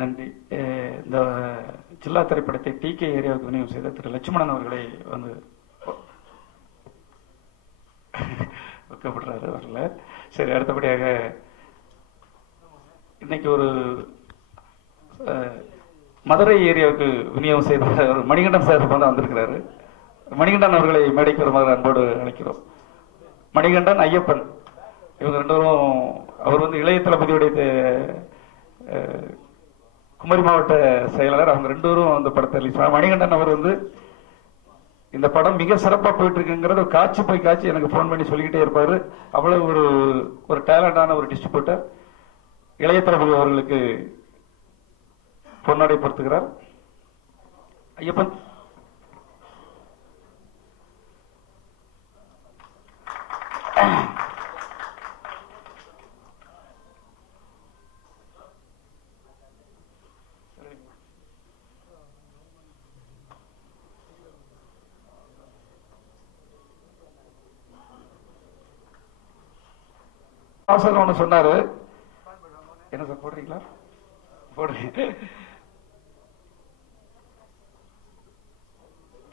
நன்றி. இந்த ஜில்லா திரைப்படத்தை டிகே ஏரியாவுக்கு விநியோகம் செய்த திரு லட்சுமணன் அவர்களை வந்து வைக்கப்படுறாரு வரல. சரி, அடுத்தபடியாக இன்னைக்கு ஒரு மதுரை ஏரியாவுக்கு விநியோகம் செய்த ஒரு மணிகண்டன் சார் வந்து வந்திருக்கிறாரு. மணிகண்டன் அவர்களை மேடைக்கு வருமாறு அன்போடு அழைக்கிறோம். மணிகண்டன், ஐயப்பன் இவங்க ரெண்டரும். அவர் வந்து இளைய தளபதியுடைய குமரி மாவட்ட செயலாளர். அவங்க ரெண்டு பேரும் அந்த படத்தை ரிலீஸ். மணிகண்டன் அவர் வந்து இந்த படம் மிக சிறப்பாக போயிட்டு இருக்குங்கிறத காட்சி போய் காட்சி எனக்கு போன் பண்ணி சொல்லிக்கிட்டே இருப்பாரு. அவ்வளவு ஒரு டேலண்டான ஒரு டிஸ்ட்ரிபியூட்டர். இளைய தளபதி அவர்களுக்கு பொன்னாடை பொறுத்துகிறார். ஐயப்பன். ஒன்று சொன்னாரு. என்ன சார் போடுறீங்களா? போடுறீங்க.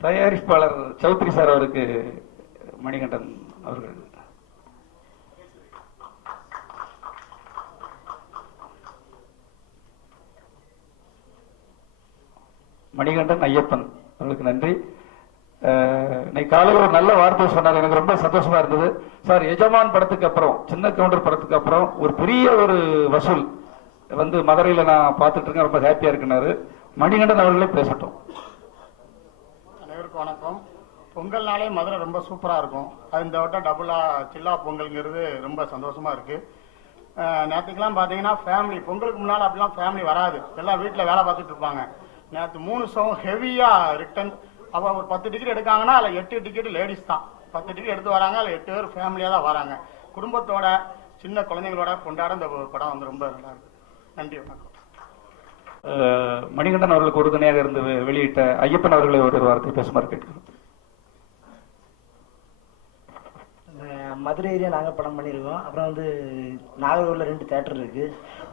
தயாரிப்பாளர் சௌத்ரி சார் அவருக்கு மணிகண்டன் அவர்கள். மணிகண்டன், ஐயப்பன் அவர்களுக்கு நன்றி. இன்னைக்கு காலையில் ஒரு நல்ல வார்த்தை சொன்னார், எனக்கு ரொம்ப சந்தோஷமா இருந்தது. சார், எஜமான் படத்துக்கு அப்புறம், சின்ன கவுண்டர் படத்துக்கு அப்புறம் ஒரு பெரிய ஒரு வசூல் வந்து மதுரையில நான் பார்த்துட்டு இருக்கேன், ரொம்ப ஹாப்பியா இருக்குனாரு. மணிகண்டன் அவர்களே பேசட்டும். அனைவருக்கும் வணக்கம். பொங்கல் நாளே மதுரை ரொம்ப சூப்பரா இருக்கும். அது இந்த வட்டம் டபுளா சில்லா பொங்கல்ங்கிறது ரொம்ப சந்தோஷமா இருக்கு. நேற்றுக்கெல்லாம் பாத்தீங்கன்னா ஃபேமிலி, பொங்கலுக்கு முன்னால அப்படிலாம் ஃபேமிலி வராது, எல்லாம் வீட்டில் வேலை பார்த்துட்டு இருப்பாங்க. நேற்று 3 ஷோ ஹெவியா ரிட்டன். அவ ஒரு 10 டிக்கெட் எடுக்காங்கன்னா அதில் 8 டிக்கெட் லேடிஸ் தான். 10 டிக்கெட் எடுத்து வராங்க, அதில் 8 பேர் ஃபேமிலியாக தான் வராங்க. குடும்பத்தோட சின்ன குழந்தைங்களோட கொண்டாட இந்த படம் வந்து ரொம்ப நல்லா இருக்கு. நன்றி, வணக்கம். மணிகண்டன் அவர்களுக்கு உறுதுணையாக இருந்து வெளியிட்ட ஐயப்பன் அவர்களை ஒரு வார்த்தை பேசுமாறு கேட்கிறோம். மதுரை ஏரியா நாங்கள் படம் பண்ணியிருக்கோம். அப்புறம் வந்து நாகர்கோவிலில் 2 தேட்டர் இருக்கு.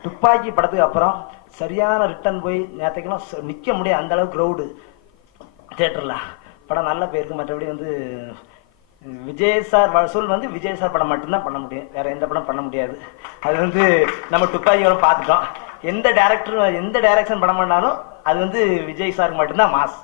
துப்பாக்கி படத்துக்கு அப்புறம் சரியான ரிட்டர்ன் போய் நேற்றுக்கெல்லாம் நிற்க முடியாது, அந்த அளவுக்கு க்ரௌடு தேட்டரில். படம் நல்ல பேருக்கு. மற்றபடி வந்து விஜய் சார் வசூல் வந்து விஜய் சார் படம் மட்டும்தான் பண்ண முடியும், வேற எந்த படம் பண்ண முடியாது. அது வந்து நம்ம துப்பாக்கியோட பார்த்துட்டோம். எந்த டைரக்டர் எந்த டைரக்ஷன் படம் பண்ணாலும் அது வந்து விஜய் சாருக்கு மட்டும்தான் மாஸ்.